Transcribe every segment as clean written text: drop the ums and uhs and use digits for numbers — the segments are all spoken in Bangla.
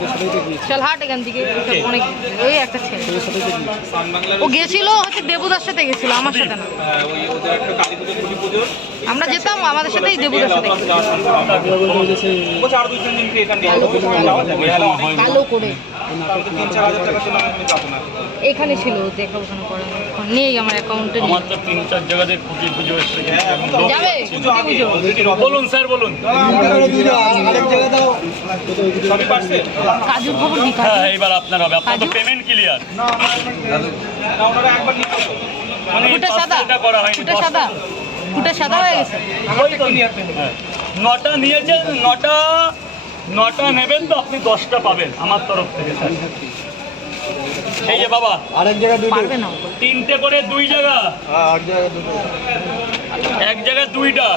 চল হাট এখান থেকে অনেক ওই একটা ছেলে ও গেছিল হচ্ছে দেবুদার সাথে গেছিল আমার সাথে না আমরা যেতাম আমাদের সাথেই দেবুদার সাথে কালো করে এখানে ছিল দেখাশোনা করে নেই আমার অ্যাকাউন্টে আমার তো 3-4 জায়গাতে খুঁটি পুজো এসে যাবে বলুন স্যার বলুন কাজুর খবর কি হ্যাঁ এবার আপনার হবে আপনার তো পেমেন্ট ক্লিয়ার মানে ফুটে সাদা এটা করা হয়নি ফুটে সাদা ফুটে সাদা হয়ে গেছে নটা নিয়েছেন নটা নেবেন তো আপনি 10টা পাবেন আমার তরফ থেকে স্যার এই যে বাবা আরেক জায়গায় দুটো পারবে না 3টে করে 2 জায়গা এক জায়গায় দুটো এক জায়গায় 2টা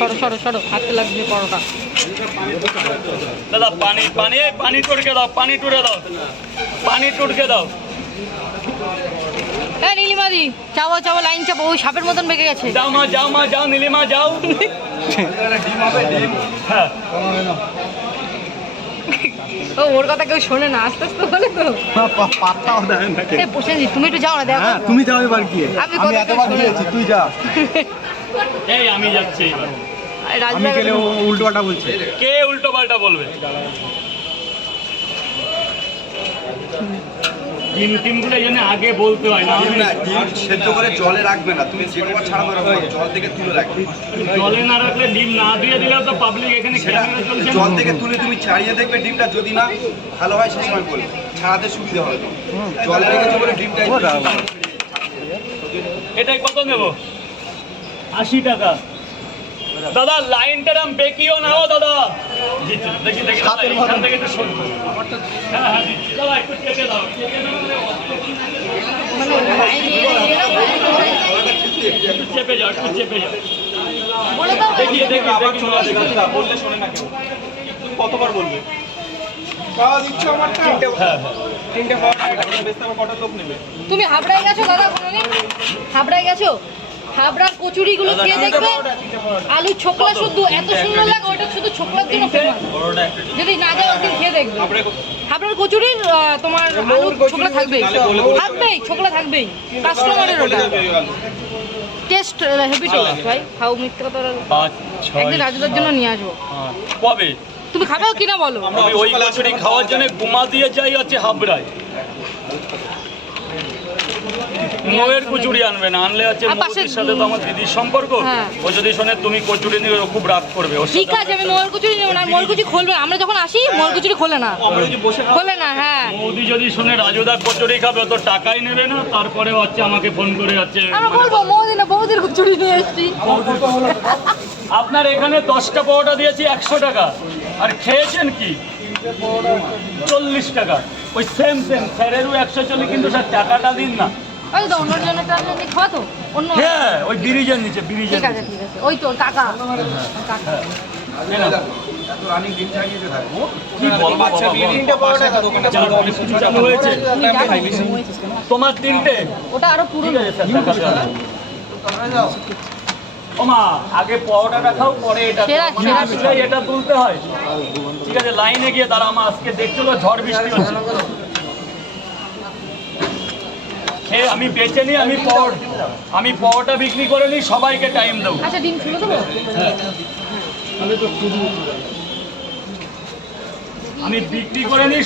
সরো সরো সরো হাতে লাগবে পরোটা দাদা পানি টুড়কে দাও পানি টুড়কে দাও হ্যাঁ নীলিমাদি চাওয়া চাওয়া লাইন চাপো ওই সাপের মতন বেঁকে গেছে যাও মা যাও নীলিমা যাও হ্যাঁ ও ওর কথা কেউ শোনে না আস্তে আস্তে বলে তো পাত্তাও দেয় না এই প্রসেনজি তুমি একটু যাও না দেখো হ্যাঁ তুমি যাও এবার কি আমি আমি কথা এতবার শুনে দিয়েছি তুই যা এই আমি যাচ্ছি এবার আমি গেলে উল্টো পাল্টা বলছে কে উল্টো পাল্টা বলবে টিমগুলো এই জন্য আগে বলতে হয় না ডিম না, ডিম সেদ্ধ করে জলে রাখবে না, তুমি যে কবার ছাড়ানো রাখবে জল থেকে তুলে রাখবে। জলে না রাখলে ডিম না দিয়ে দিলেও তো পাবলিক এখানে ক্যামেরা চলছে জল থেকে তুলে তুমি ছাড়িয়ে দেখবে ডিমটা যদি না ভালো হয় সেই সময় বলবে ছাড়াতে সুবিধা হবে তো। জলে রেখেছো বলে ডিমটা এটাই কত নেব 80 টাকা দাদা লাইনটার আম বেকিও নাও দাদা দেখি দাদা এখান থেকে একটু সরো হ্যাঁ দিচ্ছি। দাদা একটু চেপে দাও একটু চেপে যাও বলে দাও দেখি আবার চলে আসবে বললে শোনে না কেউ কতবার বলবে হ্যাঁ তুমি হাবড়ায় গেছো দাদা কোনোদিন হাবড়ায় গেছো হাবড়ার কচুরিগুলো খেয়ে দেখবে আলু ছোকলা শুদ্ধ এত সুন্দর লাগে ওটা শুধু ছোকলার জন্য ফেমাস যদি না যাও একদিন খেয়ে দেখবে হাবড়ার কচুরির তোমার আলু ছোকলা থাকবেই ছোকলা থাকবেই কাস্টমারের ওটা টেস্ট হেভি টেস্ট ভাই খাও মিথ্যে কথা একদিন রাজুদার জন্য নিয়ে আসবো কবে তুমি খাবে কিনা বলো আমি ওই কচুরি খাওয়ার জন্য গুমা দিয়ে যাই হচ্ছে হাবড়ায় মোয়ের কচুরি আনবে না আনলে হচ্ছে আর পাশে- মোদির সাথে তো আমার দিদির সম্পর্ক হ্যাঁ। ও যদি শোনে তুমি কচুরি নিয়ে ও খুব রাগ করবে ওর ঠিক সাথে আছে আমি মোয়ার কচুরি নেবো না মোয়ার কচুরি খুলবে না। আমরা যখন আসি মোয়ার কচুরি খোলে না খোলে না হ্যাঁ মোদি যদি শোনে রাজুদা কচুরি খাবে ও তো টাকাই নেবে না তারপরে হচ্ছে আমাকে ফোন করে হচ্ছে আমরা বলবো মোদি না বৌদির কচুরি নিয়ে এসছি আপনার এখানে 10টা পাওয়াটা দিয়েছি 100 টাকা আর খেয়েছেন কি 40 টাকা ওই সেম স্যারেরও 140 কিন্তু স্যার টাকাটা দিন না ওই তো অন্যর জন্য টাকা খাওয়া তো অন্য হ্যাঁ ওই ব্রিজের নিচে ঠিক আছে ওই তো কাকা কাকা রানিং ডিম ছাড়িয়ে থাকবো কি বলবো বাবা চালু হয়েছে তুমি জানো, তোমার 3টে ওটা আরো পুরো ঠিক আছে স্যার দেখাতে হবে ওমা আগে পাওয়াটা খাও পরে এটা সেরা, মানে সেরা। আসলেই এটা তুলতে হয় ঠিক আছে লাইনে গিয়ে দাঁড়া আমার আজকে দেখছিল ঝড় বৃষ্টি হচ্ছে খেয়ে আমি বেচে নিই আমি পাওয়াটা বিক্রি করে নিই সবাইকে টাইম দেবো আচ্ছা ডিম ছিল তো আমি বিক্রি করে নিই